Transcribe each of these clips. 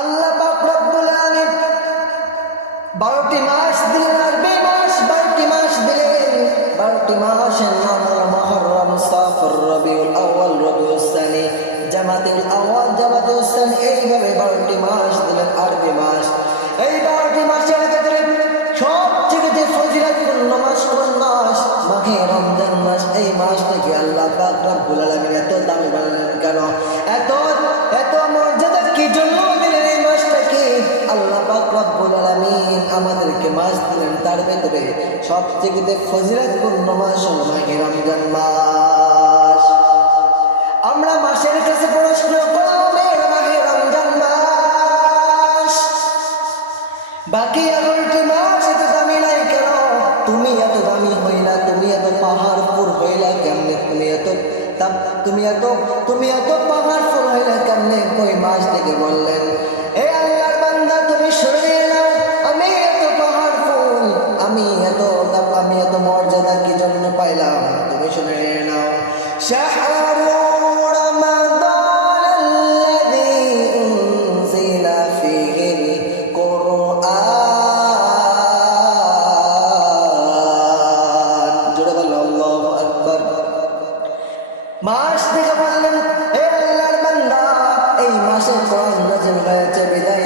আল্লাহ পাক রব্বুল আলামিন 12টি মাস দিলেন, আরবি মাস 12টি মাস দিলেন। 12টি মাসের নাম হলো মুহররম, সাফর, রবিউল আউয়াল, রবিউল সানি, জামাতুল আউয়াল, জামাতুল সানি, এইভাবে 12টি মাস দিলেন আরবি মাস। এই 12টি মাসের ভিতরে সবথেকে যে ফজিলতপূর্ণ মাস কোন মাস? মাহে রমজান মাস। এই মাসটাকে আল্লাহ পাক রব্বুল আলামিন এত দামি বানালেন কেন? এত এত মর্যাদা কি জন্য দিলেন এই মাসটাকে? আল্লাহ পাক রব্বুল আলামিন আমাদেরকে মাস দিলেন, তার ভিতরে সবথেকে যে ফজিলতপূর্ণ মাস হলো মাহে রমজান মাস। আমরা মাসের কাছে প্রশ্ন করব, মাহে রমজান মাস বাকি 11টি মাস এত দামি নাই কেন? তুমি এত দামি হইলা, তুমি এত পাহাড়পুর হইলা কেমনে? তুমি এত পাহাড়পুর হইলা কেমনে? ওই মাস থেকে বললেন, এ আল্লাহর বান্দা, তুমি শুনে নাও, আমি এত পাহাড়পুর, আমি এত মর্যাদা কি জন্য পাইলাম? তুমি শুনে নাও। শাহরু রমাদান আল্লাযী উনজিলা ফীহিল কুরআন। জোরে বলো আল্লাহু আকবার। মাস থেকে বললেন, হে আল্লাহর বান্দা, এই মাসে কোরআন নাযিল হয়েছে বিদায়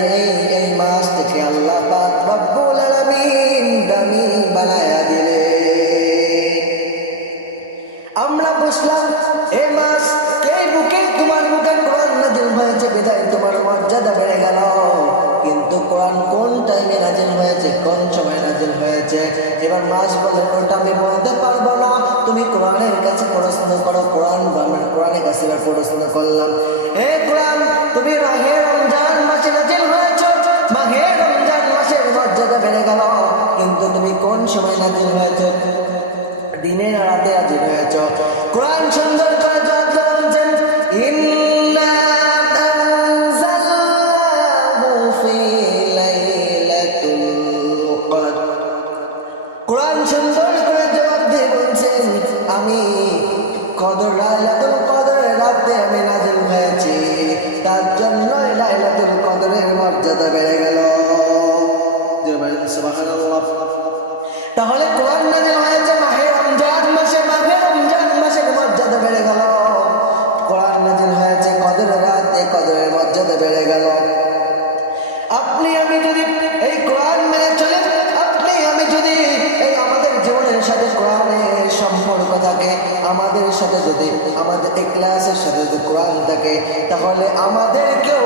এই মাস থেকে আল্লাহ পাক রব্বুল আলামিন দামি বানায়া দিলে। আমরা বুঝলাম এই মাস তোমার বুকে কোরআন নাযিল হয়েছে বিদায় তোমার মর্যাদা বেড়ে গেল। কিন্তু কোরআন কোন টাইমে নাযিল হয়েছে, কোন সময় নাযিল হয়েছে? এবার মাস বলেন, ওটা আমি বলতে পারবো না, তুমি কোরআনের কাছে প্রশ্ন করো। কোরআনের কাছে প্রশ্ন করলাম, হে কোরআন, তুমি মাহে রমজান মাসে নাযিল হয়েছে, মাহে রমজান মাসের মর্যাদা বেড়ে গেল, কিন্তু তুমি কোন সময় নাযিল হয়েছে? দিনে না রাতে নাযিল হয়েছে? কোরআন সুন্দর করে জবাব দিয়েছেন, ইন্না আনজালনাহু ফি লাইলাতুল কদর। কোরআন সুন্দর করে জবাব দিয়ে বলছেন, আমি লাইলাতুল কদরের রাতে আমি নাযিল হয়েছি, তার জন্যই লাইলাতুল কদরের মর্যাদা বেড়ে গেল। সুবহানাল্লাহ। তাহলে কোরআন নাযিল হয়েছে মাহে রমজান মাসে, মাহে রমজান মাসের মর্যাদা বেড়ে গেল। কোরআন নাযিল হয়েছে কদরের রাতে, কদরের মর্যাদা বেড়ে গেল। আপনি আমি যদি এই কোরআন মেনে চলে, আপনি আমি যদি এই আমাদের জীবনের সাথে কোরআনের সম্পর্ক থাকে, আমাদের সাথে যদি আমাদের ইখলাসের সাথে যদি কোরআন থাকে, তাহলে আমাদেরকেও